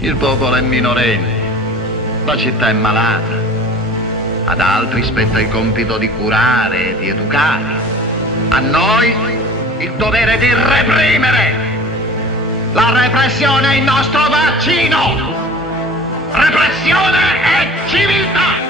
Il popolo è minorenne, la città è malata. Ad altri spetta il compito di curare, di educare. A noi il dovere di reprimere. La repressione è il nostro vaccino. Repressione è civiltà.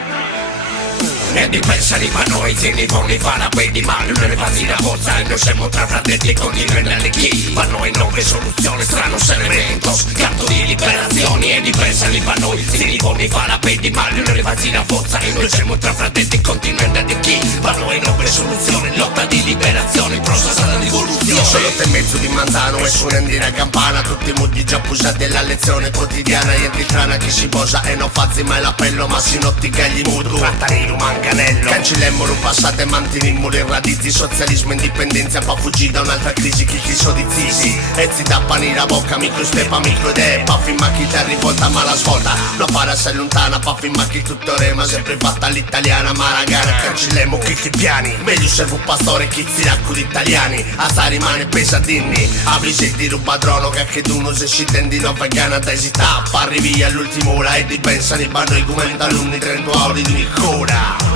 E di pensare ma noi se ne fa la di male, non ne fa la forza e noi siamo tra fratelli e continui chi ma noi nuove soluzioni, strano elemento, canto di liberazioni. E di pensare ma noi se ne fa la di male, non ne fa la forza e noi siamo tra fratelli e continui chi ma noi nuove soluzioni, lotta di liberazione, prosa sarà rivoluzione. Solo te mezzo di manzano e suonando la campana, tutti i modi già pusati della lezione quotidiana. E di trana chi si posa e non fazzi mai l'appello, ma si nottica gli mutu Rattarino manganello. Cancellemmo il passato e mantenimmo le radici, socialismo e indipendenza pa' fuggire da un'altra crisi. Chi so di zisi e si tappano la bocca, micro stepa, micro idee, pa' firma chi ti rivolta ma la svolta no para se lontana, pa' firma chi tutto rema sempre fatta all'italiana maragana. Cancellemmo chi piani, meglio serve un pastore chi si raccogliere italiani. A sta rimane pesadini, avvisi di un padrono che anche tu non se si tendi non fai gana da esità. Parri via all'ultima ora e di pensano i banno i come alunni 30 audi di ancora.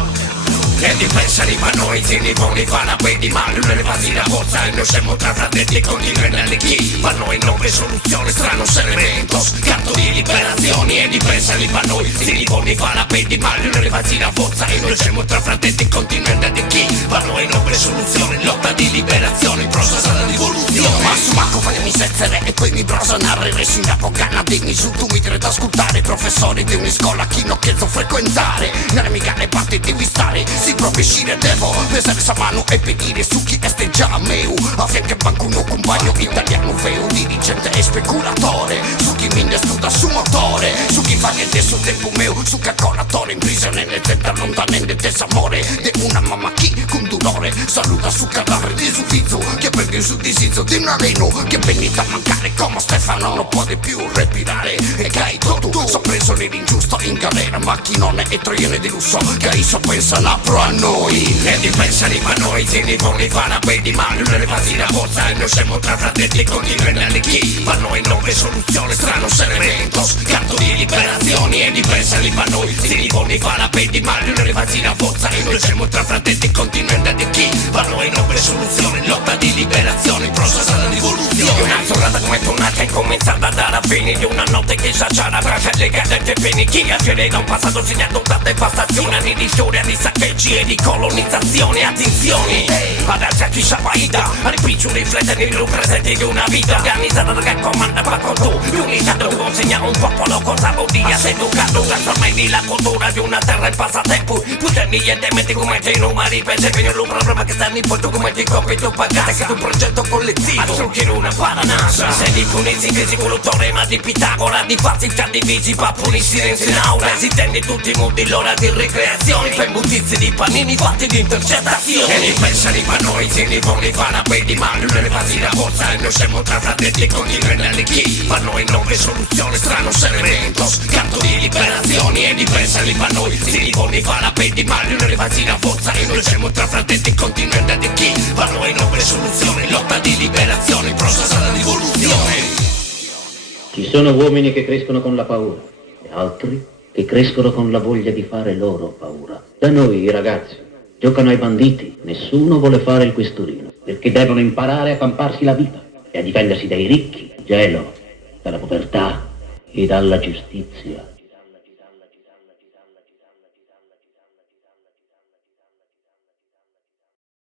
E di pensare ma noi se ne fa la di male, non ne fa la forza e noi siamo tra fratelli e continui chi ma noi nuove soluzioni, strano elemento, canto di liberazioni. E di pensare ma noi se ne fa la di male, non ne fa la forza e noi siamo tra fratelli e continui chi ma noi nuove soluzioni, lotta di liberazione, prosa sarà rivoluzione. Ma su Marco fammi sezzere e poi mi brosa narrare sindaco canna dimmi su tu mi trete ascoltare professori di una scuola chi non chiedo frequentare nelle mica le parti devi stare si proprio uscire devo pesare sa mano e pedire su chi este già a meu a fianco banco un compagno italiano veo dirigente e speculatore su chi mi studa su motore su chi fa niente sul tempo meu su calcolatore in prigione nel tempo lontanamente desamore de una mamma chi con dolore saluta su cadavere di sufficio che prende su disizio di un aleno che venite a mancare come Stefano non può più respirare e cai tutto so preso l'ingiusto in galera ma chi non è troiene di lusso che iso pensa napro a noi. E di pensare ma noi se ne fa la di male, non ne fa la forza e noi siamo tra fratelli e continui chi ma noi nuove soluzioni, strano elemento, canto di liberazioni. E di pensare ma noi se ne fa la di male, non ne fa la forza e noi siamo tra fratelli e continui chi ma noi nuove soluzioni, lotta di liberazione, prosa sarà rivoluzione. Una giornata come tornata è cominciata dalla fine di una notte che s'acciara tra le cadenti beni chi accede da un passato segnato da devastazione anni di storia di saccheggi e di colonizzazione. Attenzione ad alzarci sapaida a ripiccioli riflettere nei presenti di una vita organizzata che comanda per conto l'unità dove consegna un popolo cosa vuol dire se educato trasformare la cultura di una terra in passatempo puttani niente metti come i numeri per esempio un problema che stanno in poi documenti compito pagati che è un progetto collettivo a struggere una paranassa se di punisi crisi collutore ma di Pitagora di fatti già divisi papponi silenzio in aula esitenti tutti i modi l'ora di ricreazione per imbutizzi di panini fatti di intercettazione. E di pensare ma noi se ne fa la di male, non ne fa la forza e noi siamo tra fratelli e continui chi ma noi nuove soluzioni, strano elemento, canto di liberazioni. E di pensare ma noi se ne fa la di male, non ne fa la forza e noi siamo tra fratelli e continui chi ma noi nuove soluzioni, lotta di liberazione, prosa sarà rivoluzione. Ci sono uomini che crescono con la paura e altri che crescono con la voglia di fare loro paura. Da noi i ragazzi giocano ai banditi, nessuno vuole fare il questurino, perché devono imparare a camparsi la vita e a difendersi dai ricchi, dal gelo, dalla povertà e dalla giustizia.